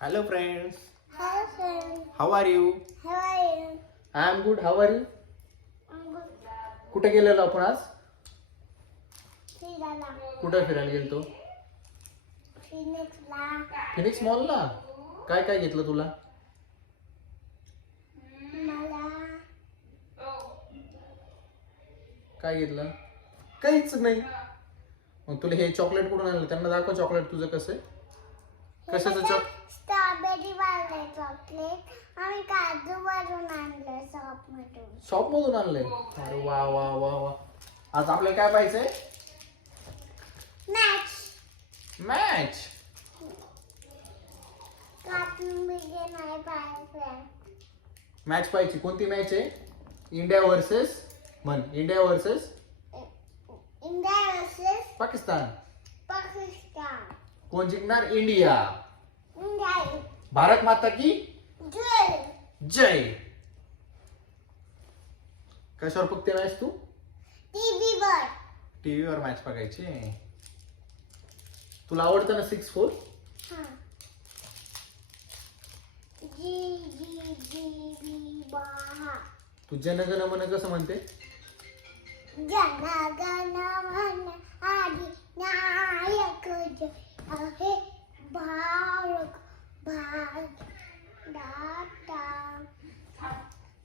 Hello friends, Hello friends. how are you? How are you? I am good. How are you? I'm good. कुठे गेलेलो आपण आज? फिरायला. कुठे फिरायला गेलतो? फिनिक्सला. फिनिक्स मॉलला. काय काय घेतलं तुला? मला काय घेतलं? काहीच नाही. मग तुला हे चॉकलेट कुठून आणलं? त्यांना दाखव चॉकलेट तुझं कसं आहे? कशाचं स्ट्रॉबेरी वाले चॉकलेट आम्ही काजू वरून आणलं शॉप मधून. शॉप मधून आणलंय? अरे वा वा वा वा. आज आपल्याला काय पाहिजे? मॅच. कार्टून बिगे नाही पाहिजे. मॅच पाहिजे. कोणती मॅच आहे? India versus India versus India versus Pakistan. Pakistan. कोण जिंकणार? इंडिया. इंडिया. भारत माता की जय. जय. कशावर बघते मॅच तू? टीव्ही वर मॅच बघायची. तुला आवडतं ना 6-4? हा. जी जी जी बी बा. तू जनगण मन कसं म्हणते? जनगण मन अधिनायक जय आहे भारत भारत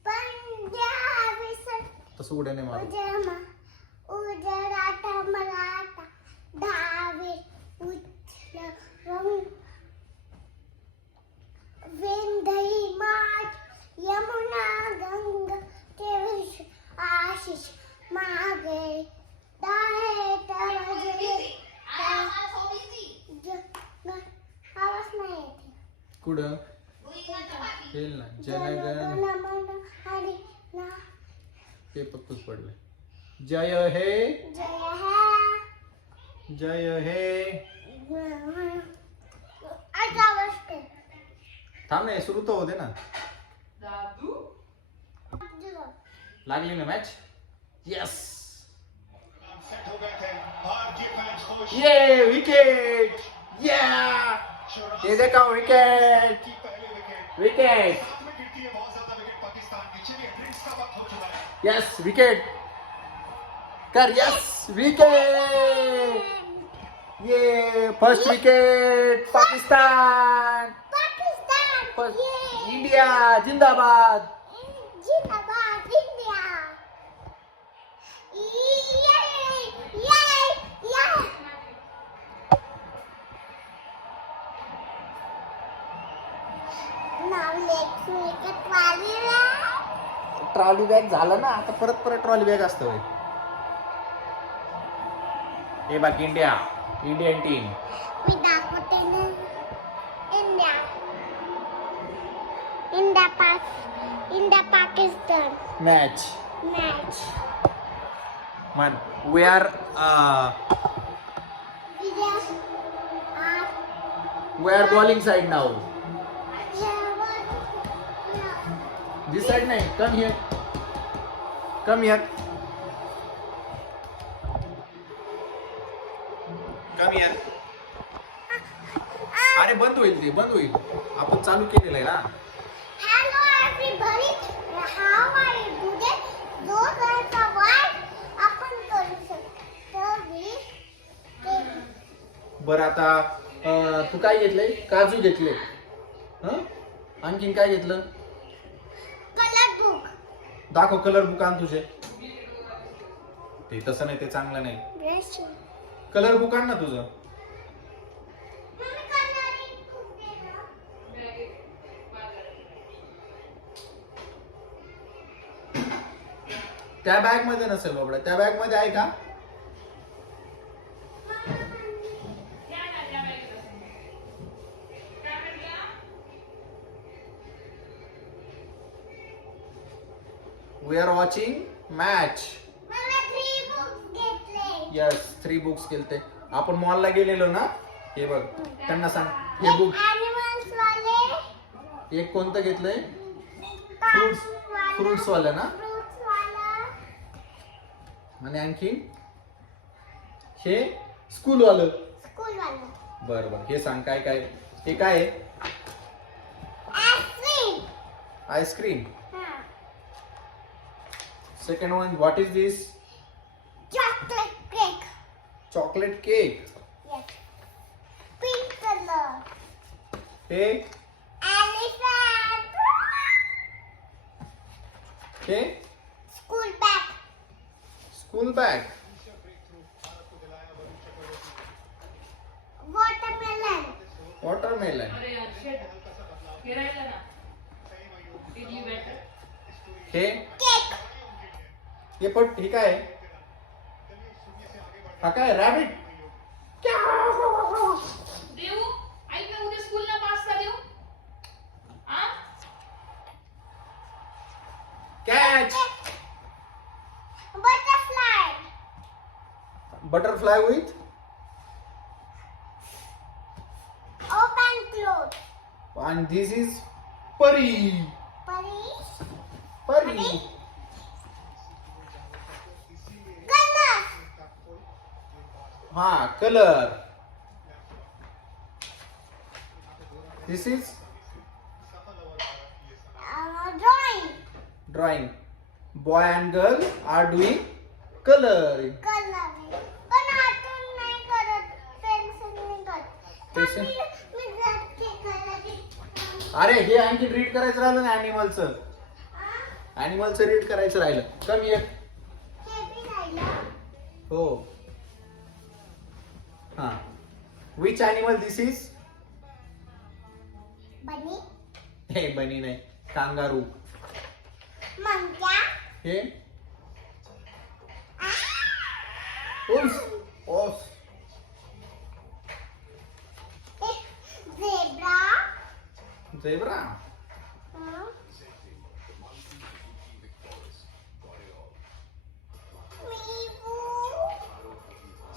पंजाबी तसं उड्या नाही मारू. उजराटा मराठा धावे उच्च रंग विंध्य माठ यमुना गंगा तेविश आशीष मागे दाहे तळजले आवाज नाही येते. कुठं? येईल ना. जनगण हरी ना हे पक्कच पडलंय. जय हे जय है जय हे. आता बसते. थांब ना, सुरू तर होते ना. लागली ना मॅच. यस. ये विकेट. या ये देखा विकेट. विकेट. यस विकेट कर. Yes wicket. ये first wicket Pakistan. Pakistan. First India जिंदाबाद. जिंदाबाद इंडिया. ट्रॉली बॅग झालं ना. आता परत ट्रॉली बॅग असतं होय. हे बघ इंडियन टीम. मी दाखवते ना. इंडिया इंडिया पाकिस्तान मॅच मन we are bowling side now. This side नाही. Come here. अरे बंद होईल. आपण चालू केलेलं आहे ना. Hello everybody, how are you today? जो करायचा वाट आपण करू शकतो. बरं आता तू काय घेतलंय? काजू घेतले. आणखीन काय घेतलं? Colour book. दाखव कलर बुक. आण तुझे. ते तसं नाही, ते चांगलं नाही. ब्रश. कलर बुक आण ना तुझं. त्या बॅग मध्ये नसेल बाबा. त्या बॅग मध्ये आहे का? We are watching match. मला 3 बुक्स घेतले. यस 3 बुक्स केलते. आपण मॉलला गेलेलो ना. हे बघ त्यांना सांग हे बुक. एनिमल्स वाले. एक कोणतं घेतलंय? फ्रुट्स वाला ना. आणि आणखी हे स्कूल वालं. स्कूल वाले. बरं हे सांग काय काय. हे काय आहे? आईस्क्रीम. हा. Second one, what is this? Chocolate cake. Chocolate cake. Yes. Pink color. हे Elephant. हे School bag. School bag. Watermelon. Watermelon. अरे यार शेट हे राहिलं ना इडली बॅटर हे Cake. हे पण ठीक आहे. हा काय रॅबिट? देऊ ऐक ना उद्या स्कूलला पास्ता देऊ आ catch. Butterfly. Butterfly with Open close. and this is परी. Pari. परी. Color. हा colour. This is Drawing. Drawing. Boy and girl are doing colouring. Coloring. पण हातून नाही करत. पेन्सिलने करत. Pencil? मी जाते coloring. अरे हे आणखी रीड करायचं राहिलं ना ॲनिमलचं. ॲनिमलचं रीड करायचं राहिलं. Come here. हे बी राहिलं. हो. हा. Which animal this is? Bunny. हे बनी नाही. कांगारू. Monkey. हे ओस. ओस. Zebra. झेब्रा.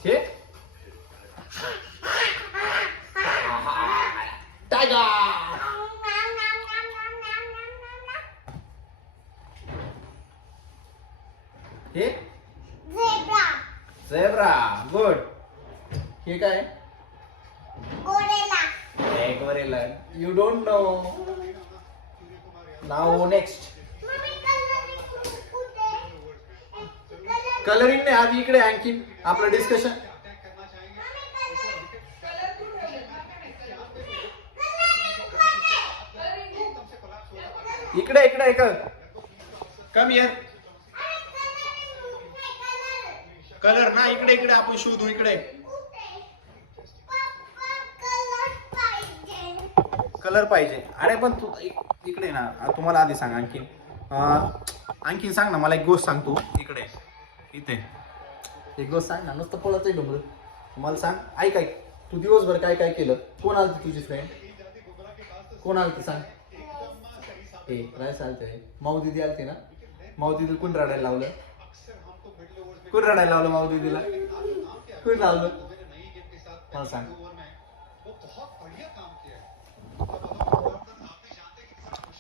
हे टायगर. हे Zebra. झेब्रा. गुड. हे काय? Gorilla. हे gorilla. You don't know. Now next. Mummy coloring कुठे? Coloring. कलरिंग नाही आधी इकडे आणखी आपलं डिस्कशन. Mummy coloring. कलर कुठे ठेवले Coloring कुठे? इकडे इकडे एक कम हिअर. कलर ना इकडे इकडे आपण शोधू इकडे. कलर पाहिजे. अरे पण तू इकडे ना तुम्हाला आधी सांग आणखीन. आणखीन सांग ना मला एक गोष्ट सांग तू इकडे इथे. एक गोष्ट सांग ना नुसतं पळत आहे डोंगर. मला सांग. ऐक ऐक तू दिवसभर काय काय केलं. कोण आलती तुझी फ्रेंड? कोण आलती सांग. हे काय चालतंय. माऊ दिदी आलती ना. माऊ दिदी कोण रडायला लावलं? कोण रडायला लावलं माऊ दिदीला? कोण लावलं मला सांग.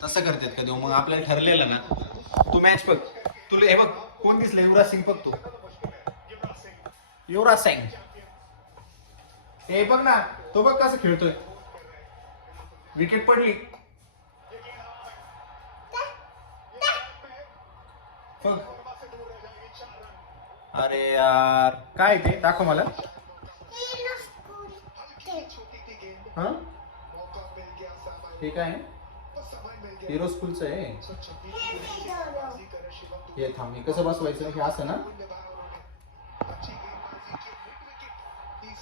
तसं करतात का देऊ. मग आपल्याला ठरलेलं ना. तू मॅच बघ. तुला हे बघ कोण दिसलं? युवराज सिंग बघ तू. युवराज सिंग. हे बघ ना तो बघ कसं खेळतोय. विकेट पडली. बघ. अरे यार काय ते दाखव मला. हा हे काय आहे? हिरो स्कूलचं आहे. हे थांब. हे कसं बसवायचं? हे असं ना.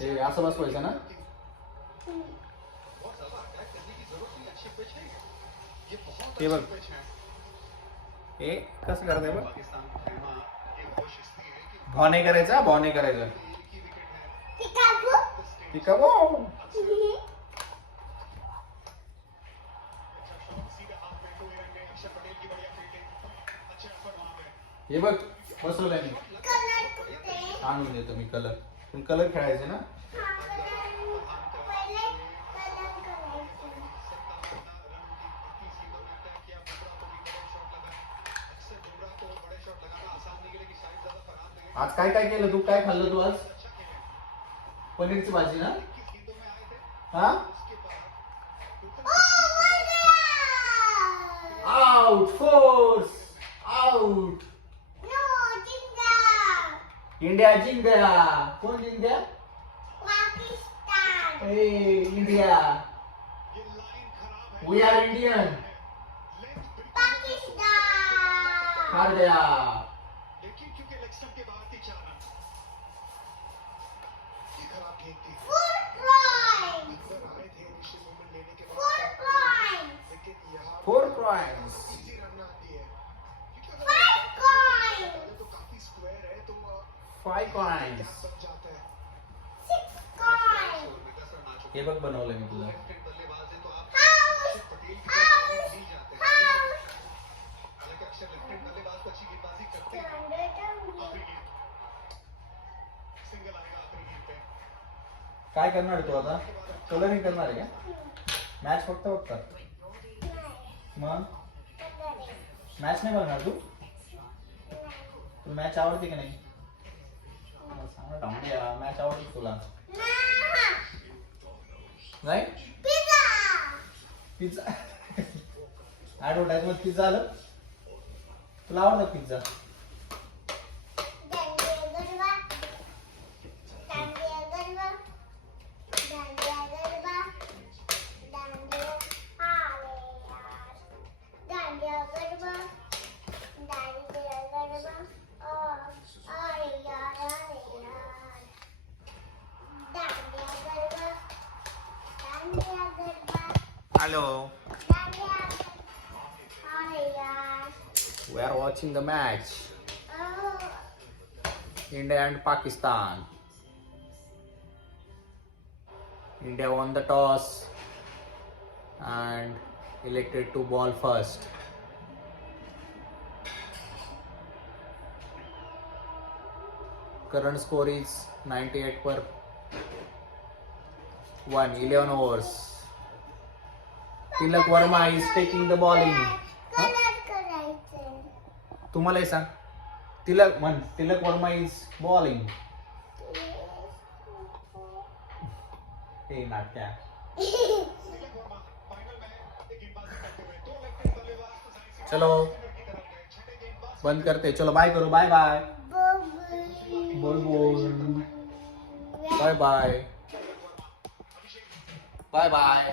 हे असं बसवायचं ना. हे बघ. हे कसं करताय बघ. भॉ नाही करायचा. भॉ नाही करायचा. पिकाबो. हे बघ बसवलंय मी. आणून देतो मी कलर. पण कलर खेळायचे ना. आज काय काय केलं तू? काय खाल्लं तू आज? पनीरची भाजी ना. हा आउट फोर्स आउट. नो जिंगा इंडिया जिंक गया. कोण जिंक गया? पाकिस्तान ए India. We are Indian. Pakistan हार गया. Full point full point 4 points. 5 point 5 points. 6 point हे बघ बनवलं मी तुला. हाऊस हाऊस हाऊस काय करणार आहे तू आता? कलरिंग करणार आहे का? मॅच फक्त बघता. मग मॅच नाही बघणार तू? तुला मॅच आवडते की नाही? मला सांग ना, मॅच आवडते तुला? नाही? पिझ्झा. ऍडव्हर्टाइजमेंट पिझ्झा आलं. तुला आवडतं pizza? Hello. We are watching the match. India and Pakistan. India won the toss and elected to ball first. Current score is 98 per 1, 11 overs. Tilak Verma is taking the bowling. Colour करायचे तुम्हाला हे सांग. Tilak Varma is bowling. हे नाट्या. चलो बंद करते. चलो बाय करो. Bye bye. Bye bye. Bye bye.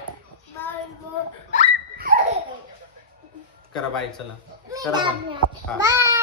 करा बाय. चला करा. बाय